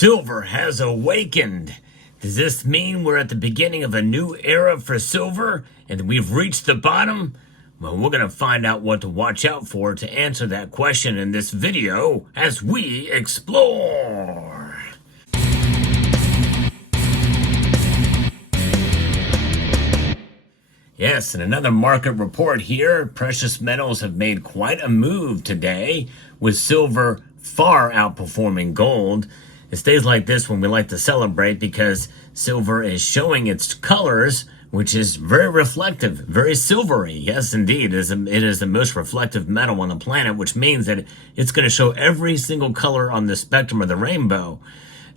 Silver has awakened. Does this mean we're at the beginning of a new era for silver and we've reached the bottom? Well, we're going to find out what to watch out for to answer that question in this video as we explore. Yes, and another market report here. Precious metals have made quite a move today, with silver far outperforming gold. It stays like this when we like to celebrate because silver is showing its colors, which is very reflective, very silvery. Yes, indeed, it is the most reflective metal on the planet, which means that it's going to show every single color on the spectrum of the rainbow,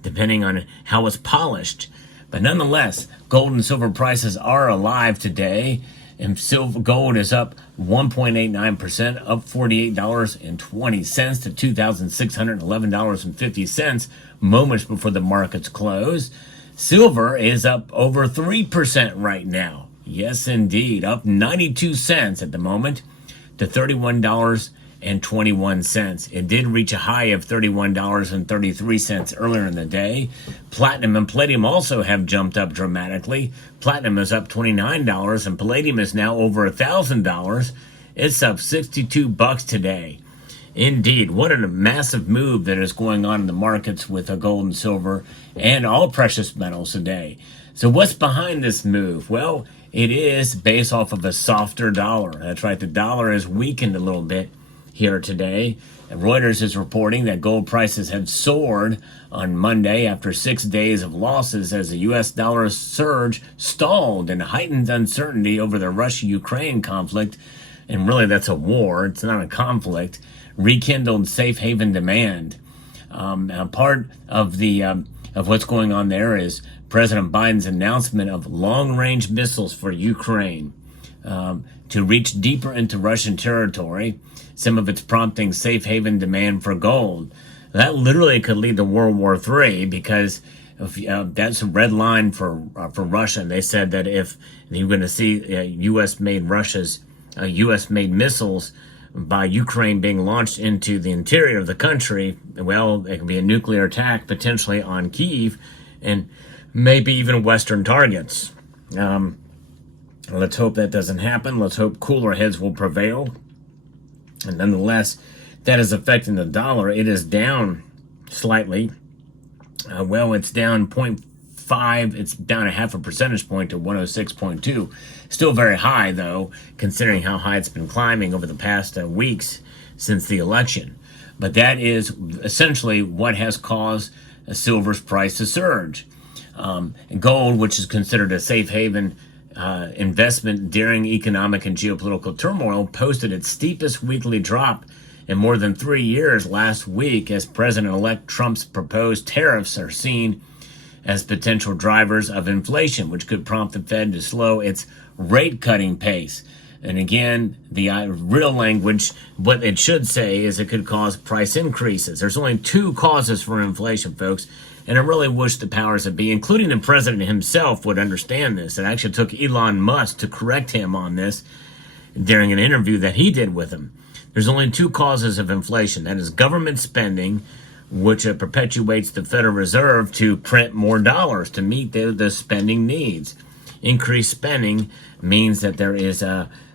depending on how it's polished. But nonetheless, gold and silver prices are alive today, and gold is up 1.89%, up $48.20 to $2,611.50 moments before the markets close. Silver is up over 3% right now. Yes, indeed, up 92 cents at the moment to $31.21. It did reach a high of $31.33 earlier in the day. Platinum and palladium also have jumped up dramatically. Platinum is up $29 and palladium is now over $1,000. It's up $62 today. Indeed, what a massive move that is going on in the markets with gold and silver and all precious metals today. So what's behind this move? Well, it is based off of a softer dollar. That's right, the dollar has weakened a little bit here today. And Reuters is reporting that gold prices have soared on Monday after 6 days of losses as the U.S. dollar surge stalled in heightened uncertainty over the Russia-Ukraine conflict. And really, that's a war. It's not a conflict. Rekindled safe haven demand. Part of what's going on there is President Biden's announcement of long-range missiles for Ukraine to reach deeper into Russian territory. Some of it's prompting safe haven demand for gold. That literally could lead to World War III because that's a red line for Russia. And they said that if you're going to see U.S.-made missiles by Ukraine being launched into the interior of the country, well, it could be a nuclear attack potentially on Kyiv and maybe even Western targets. Let's hope that doesn't happen. Let's hope cooler heads will prevail. And nonetheless, that is affecting the dollar. It is down slightly. It's down 0.5. It's down a half a percentage point to 106.2. Still very high, though, considering how high it's been climbing over the past weeks since the election. But that is essentially what has caused silver's price to surge. Gold, which is considered a safe haven investment during economic and geopolitical turmoil, posted its steepest weekly drop in more than 3 years last week as President-elect Trump's proposed tariffs are seen as potential drivers of inflation, which could prompt the Fed to slow its rate-cutting pace. And again, the real language, what it should say is it could cause price increases. There's only two causes for inflation, folks. And I really wish the powers that be, including the president himself, would understand this. It actually took Elon Musk to correct him on this during an interview that he did with him. There's only two causes of inflation. That is government spending, which perpetuates the Federal Reserve to print more dollars to meet the spending needs. Increased spending means that there is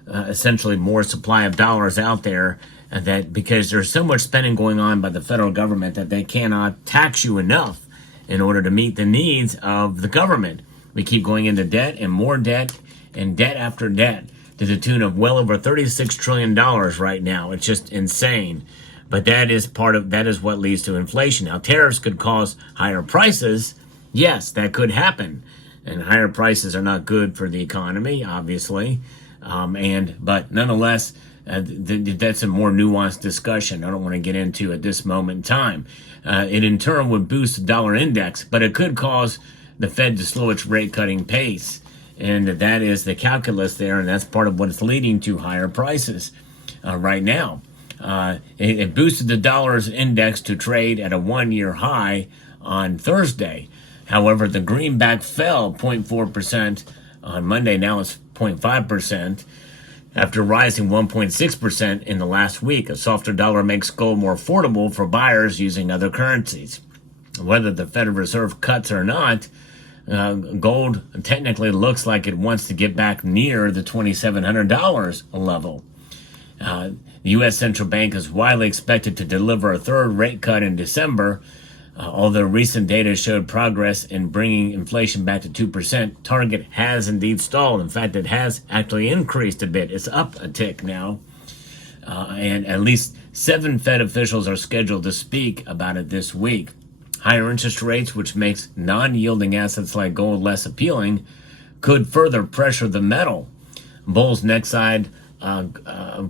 essentially more supply of dollars out there, that because there's so much spending going on by the federal government that they cannot tax you enough in order to meet the needs of the government. We keep going into debt and more debt and debt after debt to the tune of well over $36 trillion right now. It's just insane. But that is what leads to inflation. Now, tariffs could cause higher prices. Yes, that could happen. And higher prices are not good for the economy, obviously. But nonetheless, that's a more nuanced discussion I don't want to get into at this moment in time. It in turn would boost the dollar index, but it could cause the Fed to slow its rate-cutting pace. And that is the calculus there, and that's part of what is leading to higher prices right now. It boosted the dollar's index to trade at a one-year high on Thursday. However, the greenback fell 0.4% on Monday. Now it's 0.5%. After rising 1.6% in the last week. A softer dollar makes gold more affordable for buyers using other currencies. whether the Federal Reserve cuts or not, gold technically looks like it wants to get back near the $2,700 level. The U.S. Central Bank is widely expected to deliver a third rate cut in December. Although recent data showed progress in bringing inflation back to 2%, target has indeed stalled. In fact, it has actually increased a bit. It's up a tick now. And at least 7 Fed officials are scheduled to speak about it this week. Higher interest rates, which makes non-yielding assets like gold less appealing, could further pressure the metal. Bull's next side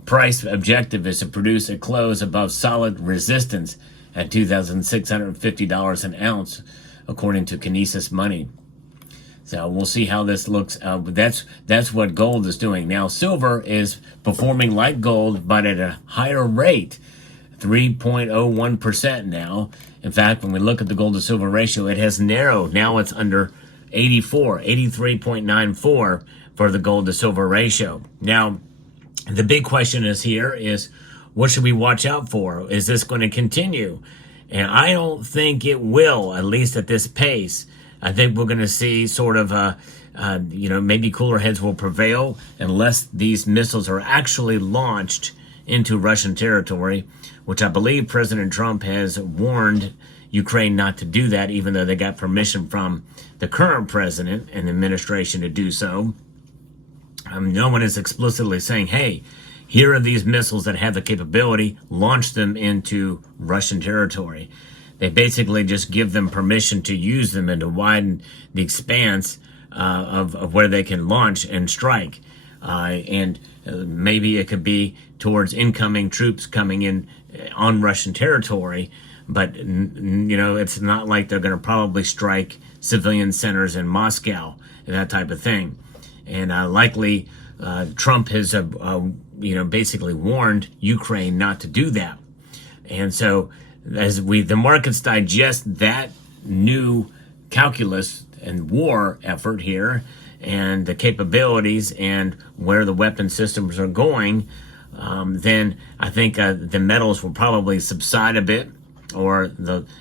price objective is to produce a close above solid resistance at $2,650 an ounce, according to Kinesis Money. So we'll see how this looks. That's what gold is doing. Now, silver is performing like gold, but at a higher rate, 3.01% now. In fact, when we look at the gold to silver ratio, it has narrowed. Now it's under 83.94 for the gold to silver ratio. Now, the big question is what should we watch out for? Is this going to continue? And I don't think it will, at least at this pace. I think we're going to see sort of, maybe cooler heads will prevail unless these missiles are actually launched into Russian territory, which I believe President Trump has warned Ukraine not to do that, even though they got permission from the current president and administration to do so. No one is explicitly saying, hey, here are these missiles that have the capability, launch them into Russian territory. They basically just give them permission to use them and to widen the expanse of where they can launch and strike. And maybe it could be towards incoming troops coming in on Russian territory. But, it's not like they're going to probably strike civilian centers in Moscow and that type of thing. And likely Trump has, basically warned Ukraine not to do that. And so as the markets digest that new calculus and war effort here and the capabilities and where the weapon systems are going, then I think the metals will probably subside a bit, or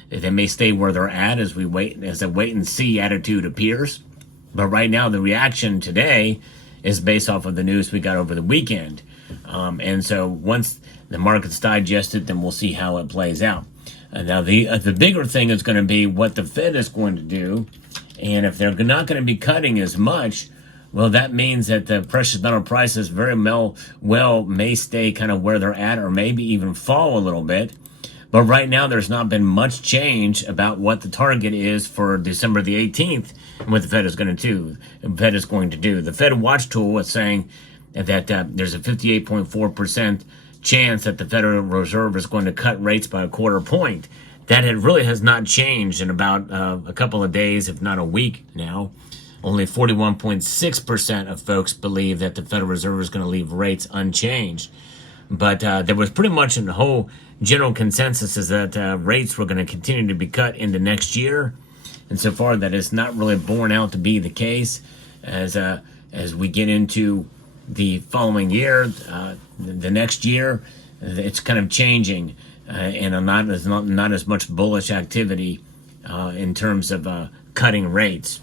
they may stay where they're at as a wait and see attitude appears. But right now, the reaction today is based off of the news we got over the weekend. And so once the markets digest it, then we'll see how it plays out. Now, the bigger thing is going to be what the Fed is going to do. And if they're not going to be cutting as much, well, that means that the precious metal prices very well may stay kind of where they're at, or maybe even fall a little bit. But right now, there's not been much change about what the target is for December the 18th and what the Fed is going to do. The Fed Watch Tool is saying that there's a 58.4% chance that the Federal Reserve is going to cut rates by a quarter point. That really has not changed in about a couple of days, if not a week now. Only 41.6% of folks believe that the Federal Reserve is going to leave rates unchanged. But there was pretty much a whole general consensus is that rates were going to continue to be cut into next year. And so far, that is not really borne out to be the case. As we get into the following year, the next year, it's kind of changing, and not as much bullish activity in terms of cutting rates.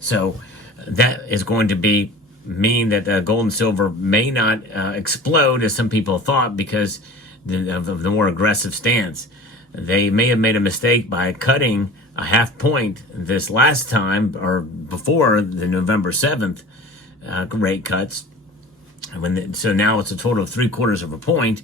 So that is going to mean that gold and silver may not explode as some people thought because of the more aggressive stance. They may have made a mistake by cutting a half point this last time, or before the November 7th rate cuts. So now it's a total of 3/4 of a point.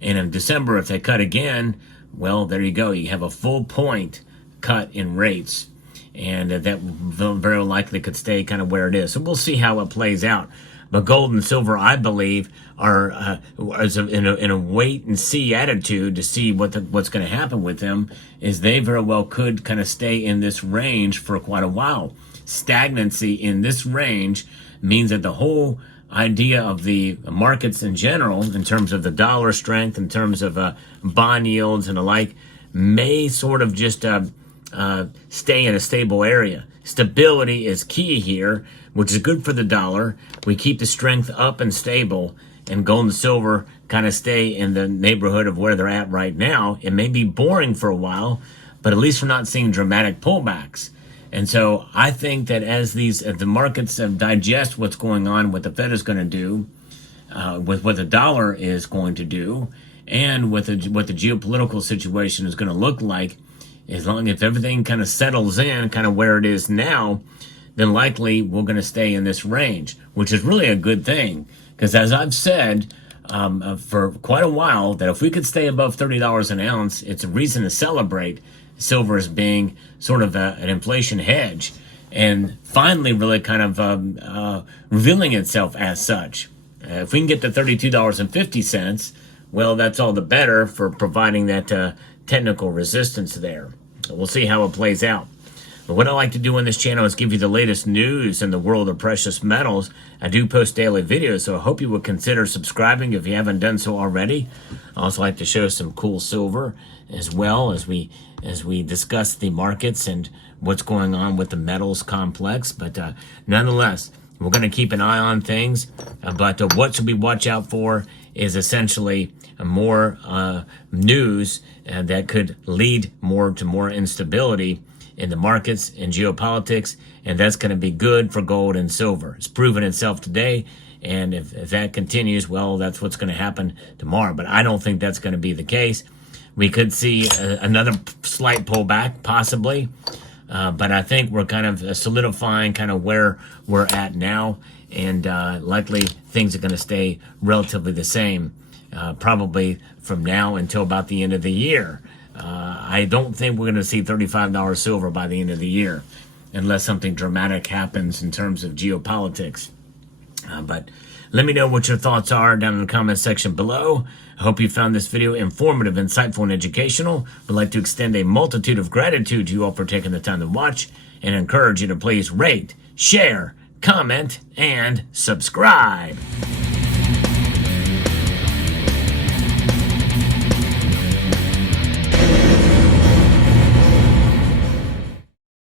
And in December, if they cut again, well, there you go. You have a full point cut in rates. And that very likely could stay kind of where it is. So we'll see how it plays out. But gold and silver, I believe, are in a wait and see attitude to see what's going to happen with them. Is they very well could kind of stay in this range for quite a while. Stagnancy in this range means that the whole idea of the markets in general, in terms of the dollar strength, in terms of bond yields and the like, may sort of just stay in a stable area. Stability is key here, which is good for the dollar. We keep the strength up and stable, and gold and silver kind of stay in the neighborhood of where they're at right now. It may be boring for a while, but at least we're not seeing dramatic pullbacks. And so I think that as the markets digest what's going on, what the Fed is going to do, with what the dollar is going to do, and what the geopolitical situation is going to look like, as long as everything kind of settles in, kind of where it is now, then likely we're going to stay in this range, which is really a good thing. Because as I've said for quite a while, that if we could stay above $30 an ounce, it's a reason to celebrate silver as being sort of an inflation hedge, and finally really kind of revealing itself as such. If we can get to $32.50, well, that's all the better for providing that technical resistance there. We'll see how it plays out. But what I like to do on this channel is give you the latest news in the world of precious metals. I do post daily videos, so I hope you would consider subscribing if you haven't done so already. I also like to show some cool silver as well as we discuss the markets and what's going on with the metals complex. But nonetheless, we're going to keep an eye on things. But what should we watch out for is essentially more news that could lead to more instability in the markets and geopolitics, and that's going to be good for gold and silver. It's proven itself today, and if that continues, well, that's what's going to happen tomorrow. But I don't think that's going to be the case. We could see another slight pullback, possibly, but I think we're kind of solidifying kind of where we're at now, and likely things are going to stay relatively the same, probably from now until about the end of the year. I don't think we're going to see $35 silver by the end of the year, unless something dramatic happens in terms of geopolitics. But let me know what your thoughts are down in the comment section below. I hope you found this video informative, insightful, and educational. Would like to extend a multitude of gratitude to you all for taking the time to watch, and encourage you to please rate, share, comment, and subscribe.